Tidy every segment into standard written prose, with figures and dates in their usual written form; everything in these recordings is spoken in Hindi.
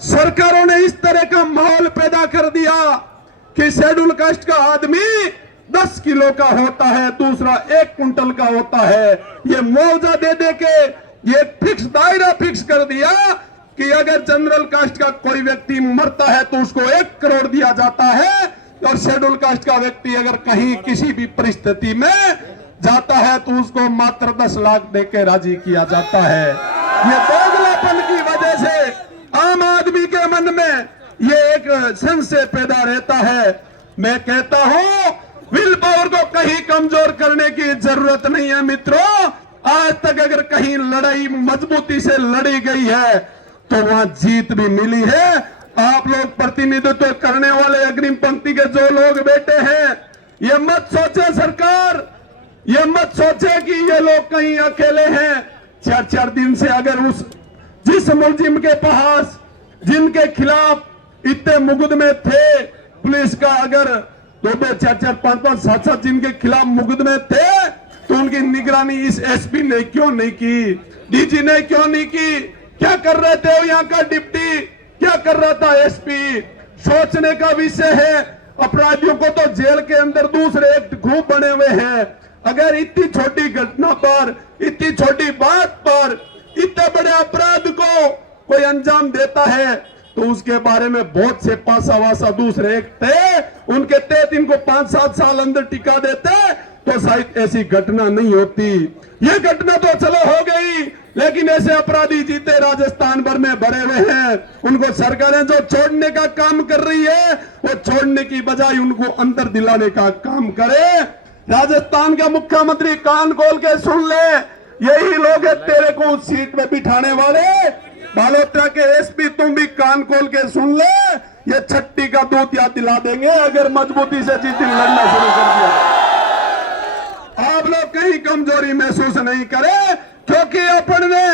सरकारों ने इस तरह का माहौल पैदा कर दिया कि शेड्यूल कास्ट का आदमी 10 किलो का होता है, दूसरा 1 कुंटल का होता है। ये मुआवजा दे दे के ये फिक्स दायरा फिक्स कर दिया कि अगर जनरल कास्ट का कोई व्यक्ति मरता है तो उसको 1 करोड़ दिया जाता है, और शेड्यूल कास्ट का व्यक्ति अगर कहीं किसी भी परिस्थिति में जाता है तो उसको मात्र 10 लाख देके राजी किया जाता है। ये दोगलापन की वजह से आम आदमी के मन में ये एक संशय पैदा रहता है। मैं कहता हूं विल पावर को कहीं कमजोर करने की जरूरत नहीं है मित्रों। आज तक अगर कहीं लड़ाई मजबूती से लड़ी गई है तो वहां जीत भी मिली है। आप लोग प्रतिनिधित्व करने वाले अग्रिम पंक्ति के जो लोग बैठे हैं, ये मत सोचे सरकार, ये मत सोचे कि ये लोग कहीं अकेले हैं। 4-4 दिन से अगर उस जिस मुलजिम के पास जिनके खिलाफ इतने मुकदमे थे पुलिस का, अगर 2-2, 4-4, 5-5, 7-7 जिनके खिलाफ मुकदमे थे तो उनकी निगरानी इस एसपी ने क्यों नहीं की, डीजी ने क्यों नहीं की? क्या कर रहे थे यहाँ का डिप्टी, क्या कर रहा था एसपी? सोचने का विषय है। अपराधियों को तो जेल के अंदर दूसरे एक्ट खूब बने हुए हैं। अगर इतनी छोटी घटना पर, इतनी छोटी बात पर इतने बड़े अपराध को कोई अंजाम देता है तो उसके बारे में बहुत से पासा वासा दूसरे एक्ट थे, उनके तहत इनको 5-7 साल अंदर टिका देते तो शायद ऐसी घटना नहीं होती। ये घटना तो चलो हो गई, लेकिन ऐसे अपराधी जीते राजस्थान भर में भरे हुए हैं। उनको सरकारें जो छोड़ने का काम कर रही है वो छोड़ने की बजाय उनको अंदर दिलाने का काम करे। राजस्थान का मुख्यमंत्री कान खोल के सुन ले, यही लोग है तेरे को उस सीट में बिठाने वाले। बालोतरा के एसपी तुम भी कान खोल के सुन ले, ये छट्टी का दूध याद दिला देंगे अगर मजबूती से जिस दिन लड़ना शुरू कर दिया। आप लोग कहीं कमजोरी महसूस नहीं करें, क्योंकि अपन ने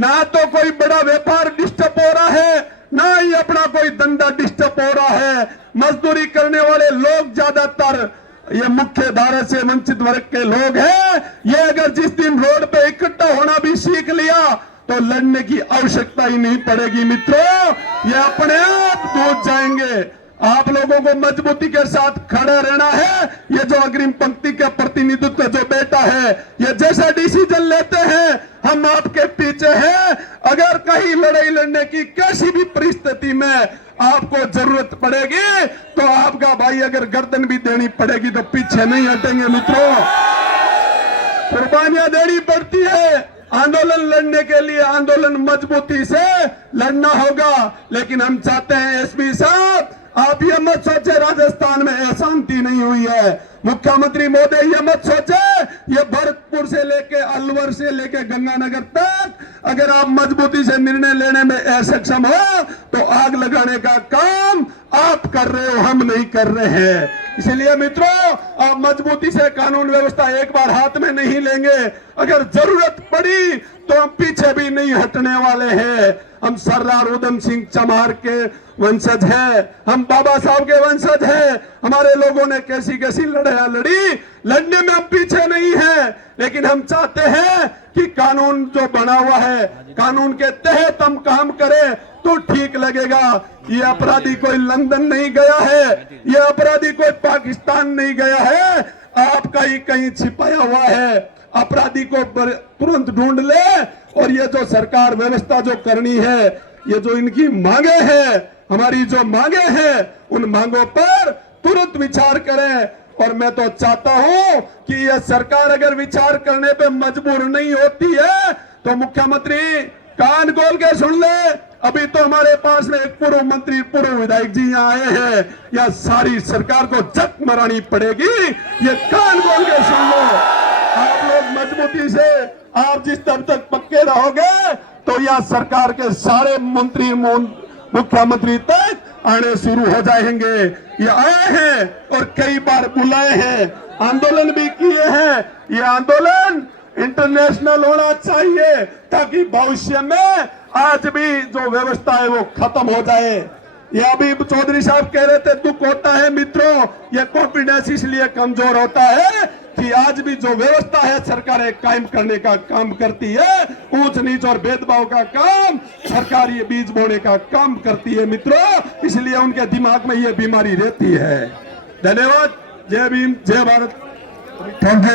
ना तो कोई बड़ा व्यापार डिस्टर्ब हो रहा है, ना ही अपना कोई धंधा डिस्टर्ब हो रहा है। मजदूरी करने वाले लोग ज्यादातर ये मुख्य धारा से वंचित वर्ग के लोग हैं। ये अगर जिस दिन रोड पे इकट्ठा होना भी सीख लिया तो लड़ने की आवश्यकता ही नहीं पड़ेगी मित्रों, ये अपने आप टूट जाएंगे। आप लोगों को मजबूती के साथ खड़ा रहना है। ये जो अग्रिम पंक्ति का प्रतिनिधित्व जो बैठा है, ये जैसा डिसीजन लेते हैं हम आपके पीछे हैं। अगर कहीं लड़ाई लड़ने की कैसी भी परिस्थिति में आपको जरूरत पड़ेगी तो आपका भाई अगर गर्दन भी देनी पड़ेगी तो पीछे नहीं हटेंगे मित्रों। कुर्बानियां देनी पड़ती है। आंदोलन लड़ने के लिए आंदोलन मजबूती से लड़ना होगा, लेकिन हम चाहते हैं एसपी साहब आप ये मत सोचे राजस्थान में अशांति नहीं हुई है। मुख्यमंत्री महोदय ये मत सोचे ये भरतपुर से लेके अलवर से लेके गंगानगर तक अगर आप मजबूती से निर्णय लेने में असक्षम हो तो आग लगाने का काम आप कर रहे हो, हम नहीं कर रहे हैं। इसलिए मित्रों आप मजबूती से कानून व्यवस्था एक बार हाथ में नहीं लेंगे, अगर जरूरत पड़ी तो हम पीछे भी नहीं हटने वाले हैं। हम सरदार उधम सिंह चमार के वंशज हैं, हम बाबा साहब के वंशज हैं। हमारे लोगों ने कैसी कैसी लड़ाई लड़ी, लड़ने में हम पीछे नहीं है, लेकिन हम चाहते हैं कि कानून जो बना हुआ है कानून के तहत हम काम करें तो ठीक लगेगा। ये अपराधी कोई लंदन नहीं गया है, ये अपराधी कोई पाकिस्तान नहीं गया है, आपका ही कहीं छिपाया हुआ है। अपराधी को तुरंत ढूंढ ले, और ये जो सरकार व्यवस्था जो करनी है, ये जो इनकी मांगे हैं, हमारी जो मांगे हैं, उन मांगों पर तुरंत विचार करें। और मैं तो चाहता हूं कि यह सरकार अगर विचार करने पे मजबूर नहीं होती है तो मुख्यमंत्री कान खोल के सुन ले। अभी तो हमारे पास में एक पूर्व मंत्री पूर्व विधायक जी यहाँ आए हैं, या सारी सरकार को जक मरानी पड़ेगी, ये कान खोल के सुन लो। आप लोग मजबूती से आप जिस तब तक पक्के रहोगे तो यह सरकार के सारे मंत्री मुख्यमंत्री तक आने शुरू हो जाएंगे। ये आए हैं और कई बार बुलाए हैं, आंदोलन भी किए हैं। ये आंदोलन इंटरनेशनल होना चाहिए ताकि भविष्य में आज भी जो व्यवस्था है वो खत्म हो जाए। ये अभी चौधरी साहब कह रहे थे दुख होता है मित्रों, ये कॉन्फिडेंस इसलिए कमजोर होता है कि आज भी जो व्यवस्था है सरकारें कायम करने का काम करती है, ऊंच नीच और भेदभाव का काम सरकार ये बीज बोने का काम करती है मित्रों, इसलिए उनके दिमाग में ये बीमारी रहती है। धन्यवाद। जय भीम, जय भारत। Thank you.